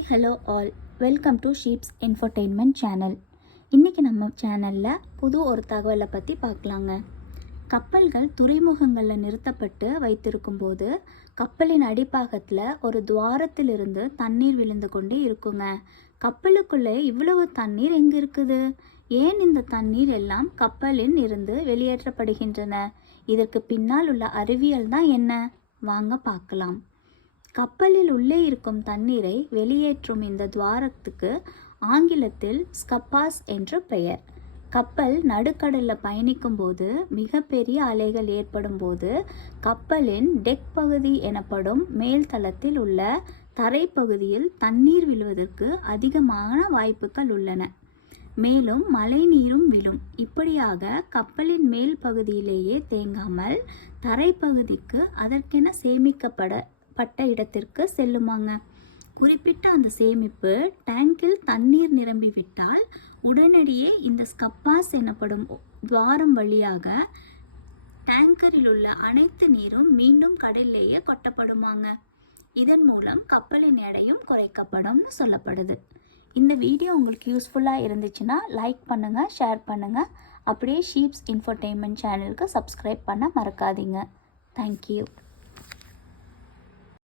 Hi hello all, welcome to ships infotainment channel. இன்றைக்கி நம்ம சேனலில் புது ஒரு தகவலை பற்றி பார்க்கலாங்க. கப்பல்கள் துறைமுகங்களில் நிறுத்தப்பட்டு வைத்திருக்கும் போது கப்பலின் அடிப்பாகத்தில் ஒரு துவாரத்திலிருந்து தண்ணீர் விழுந்து கொண்டே இருக்குங்க. கப்பலுக்குள்ளே இவ்வளவு தண்ணீர் எங்கே இருக்குது? ஏன் இந்த தண்ணீர் எல்லாம் கப்பலில் இருந்து வெளியேற்றப்படுகின்றன? இதற்கு பின்னால் உள்ள அறிவியல் தான் என்ன? வாங்க பார்க்கலாம். கப்பலில் உள்ளே இருக்கும் தண்ணீரை வெளியேற்றும் இந்த துவாரத்துக்கு ஆங்கிலத்தில் ஸ்கப்பாஸ் என்று பெயர். கப்பல் நடுக்கடலில் பயணிக்கும் போது மிகப்பெரிய அலைகள் ஏற்படும் போது கப்பலின் டெக் பகுதி எனப்படும் மேல்தளத்தில் உள்ள தரைப்பகுதியில் தண்ணீர் விழுவதற்கு அதிகமான வாய்ப்புகள் உள்ளன. மேலும் மழை நீரும் விழும். இப்படியாக கப்பலின் மேல் பகுதியிலேயே தேங்காமல் தரைப்பகுதிக்கு அதற்கென சேமிக்கப்பட்ட இடத்திற்கு செல்லுமாங்க. குறிப்பிட்ட அந்த சேமிப்பு டேங்கில் தண்ணீர் நிரம்பிவிட்டால் உடனடியே இந்த ஸ்கப்பாஸ் எனப்படும் துவாரம் வழியாக டேங்கரில் உள்ள அனைத்து நீரும் மீண்டும் கடலிலேயே கொட்டப்படுமாங்க. இதன் மூலம் கப்பலின் எடையும் குறைக்கப்படும்னு சொல்லப்படுது. இந்த வீடியோ உங்களுக்கு யூஸ்ஃபுல்லாக இருந்துச்சுன்னா லைக் பண்ணுங்கள், ஷேர் பண்ணுங்கள். அப்படியே ஷீப்ஸ் இன்ஃபர்டெயின்மெண்ட் சேனலுக்கு சப்ஸ்கிரைப் பண்ண மறக்காதீங்க. தேங்க்யூ.